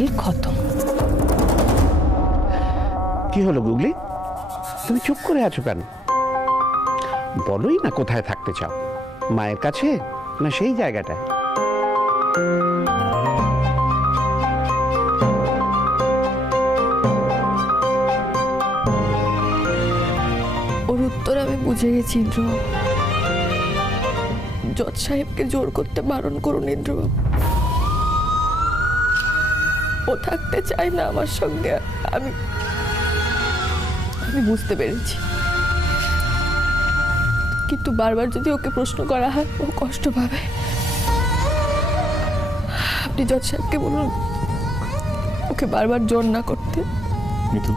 খেল খতম। কি হলো গুগলি, তুমি চুপ করে আছো কেন? বলোই না কোথায় থাকতে চাও, মায়ের কাছে না সেই জায়গাটায়? ওর উত্তর আমি বুঝে গেছি ইন্দ্রবাবু। জজ সাহেবকে জোর করতে বারণ করুন ইন্দ্রবাবু। ও থাকতে চায় না আমার সঙ্গে। আমি বুঝতে পেরেছি, কিন্তু বারবার যদি ওকে প্রশ্ন করা হয় ও কষ্ট পাবে। আপনি জজ সাহেবকে বলুন ওকে বারবার জোর না করতে। মিতু,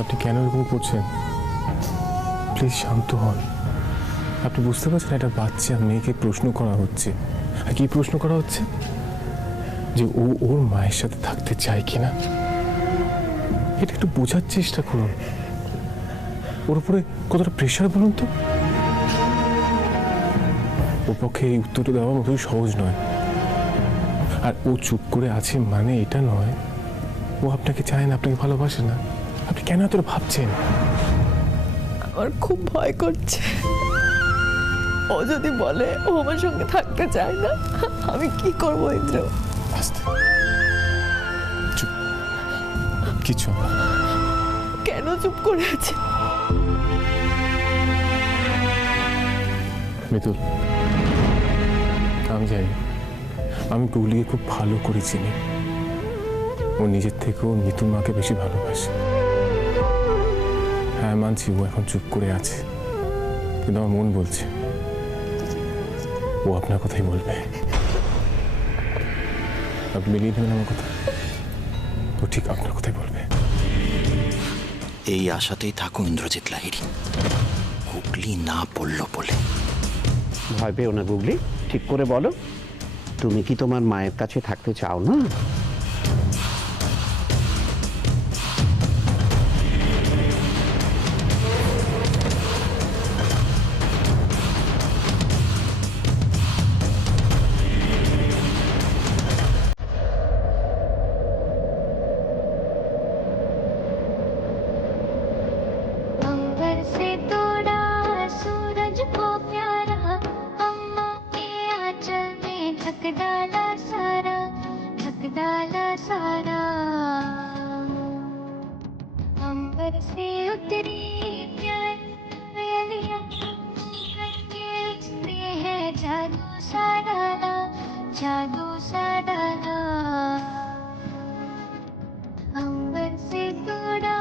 আপনি কেন এরকম করছেন? প্লিজ শান্ত হন। আপনি বুঝতে পারছেন একটা বাচ্চা মেয়েকে প্রশ্ন করা হচ্ছে, আর কি প্রশ্ন করা হচ্ছে? যে ও ওর মায়ের সাথে থাকতে চায় কিনা। এটা একটু বোঝার চেষ্টা করুন। ওর উপরে কতটা প্রেশার বলুন তো। ওর পক্ষে এই উত্তরটা দেওয়া মতোই সহজ নয়। আর ও চুপ করে আছে মানে এটা নয় ও আপনাকে চায় না, আপনাকে ভালোবাসে না। আপনি কেন এতটা ভাবছেন? আমার খুব ভয় করছে। ও যদি বলে ও আমার সঙ্গে থাকতে চায় না, আমি কি করবো ইন্দ্র? আস্তে, চুপ, কিছু না। কেন চুপ করে আছে? মিতুল, আমি জানি আমি গুগলিকে খুব ভালো করে চিনি। ও নিজের থেকেও মিতুর মাকে বেশি ভালোবাসে। হ্যাঁ মানছি ও এখন চুপ করে আছে, কিন্তু আমার মন বলছে ও আপনার কথাই বলবে। আপনি মিলিয়ে নেবেন আমার কথা, ও ঠিক আপনার কথাই বলবে। এই আশাতেই থাকো ইন্দ্রজিৎ লাহিড়ী, গুগলি না পড়লো বলে। ভয় পেও না গুগলি, ঠিক করে বলো, তুমি কি তোমার মায়ের কাছে থাকতে চাও না? अंबर से तोड़ा सूरज को प्यारा, अम्मा के आंचल में ढक डाला सारा, ढक डाला सारा। अंबर से उतरी प्यार वेलिया, करके उसने है जादू सा डाला, जादू सा डाला। अंबर से तोड़ा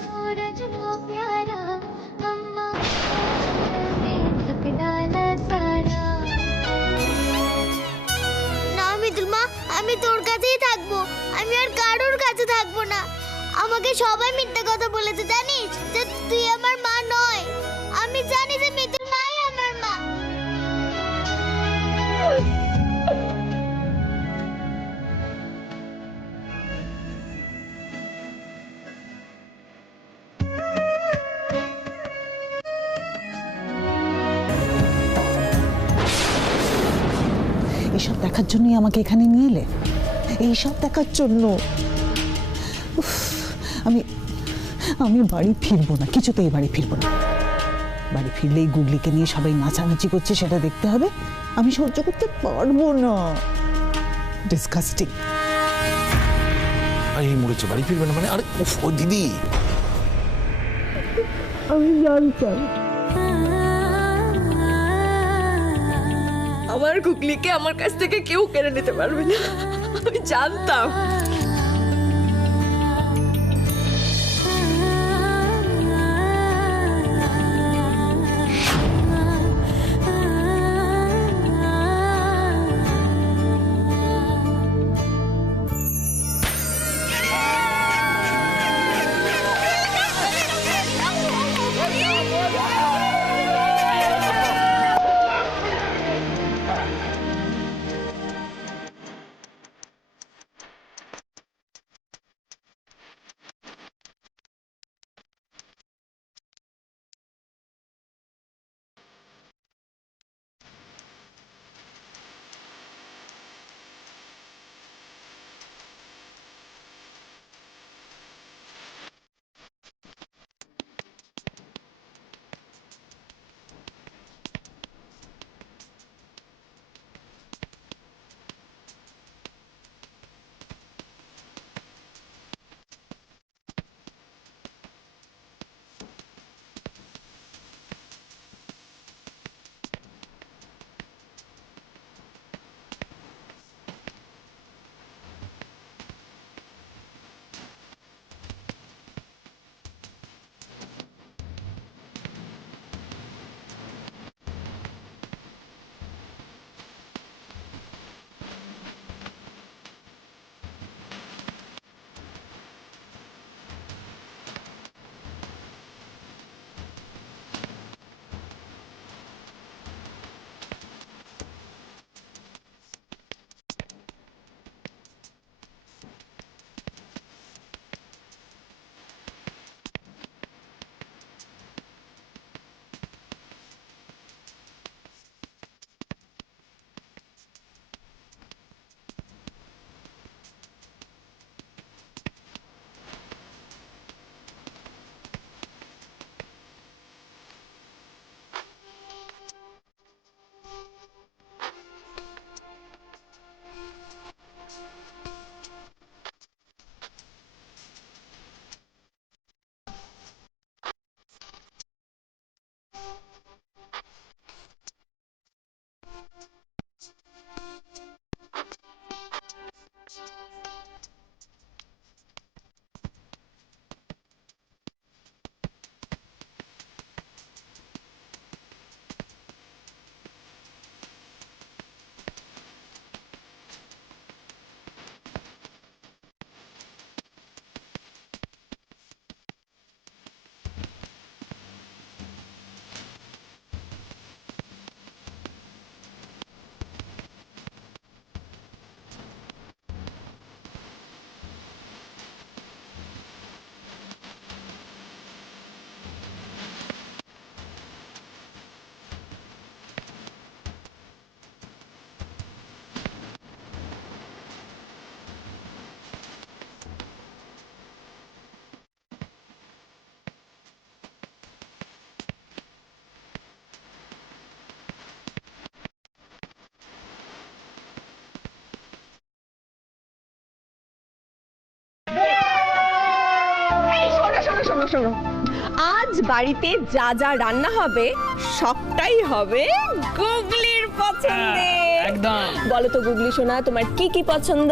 सूरज को प्यारा, अम्मा में ढक डाला सारा। না মিতুল মা, আমি তোর কাছেই থাকবো, আমি আর কারোর কাছে থাকবো না। আমাকে সবাই মিথ্যা কথা বলেছে জানিস, যে তুই আমার মা নয়। আমি জানি যে মিতুল মাই আমার মা। এইসব দেখার জন্যই আমাকে এখানে নিয়ে এলে? এইসব দেখার জন্য? উফ, আমি আমি বাড়ি ফিরবো না, কিছুতেই বাড়ি ফিরবো না। বাড়ি ফিরলেই গুগলিকে নিয়ে সবাই নাচানাচি করছে সেটা দেখতে হবে। আমি সহ্য করতে পারবো না। ডিসকাস্টিং। এই মরেছে, বাড়ি ফিরবে না মানে? আরে উফ, ও দিদি, আমি জানতাম আমার গুগলিকে আমার কাছ থেকে কেউ কেড়ে নিতে পারবে না। আমি জানতাম। শোনো শোনো, আজ বাড়িতে যা যা রান্না হবে সবটাই হবে গুগলির পছন্দে। একদম। বলো তো গুগলি সোনা, তোমার কি কি পছন্দ?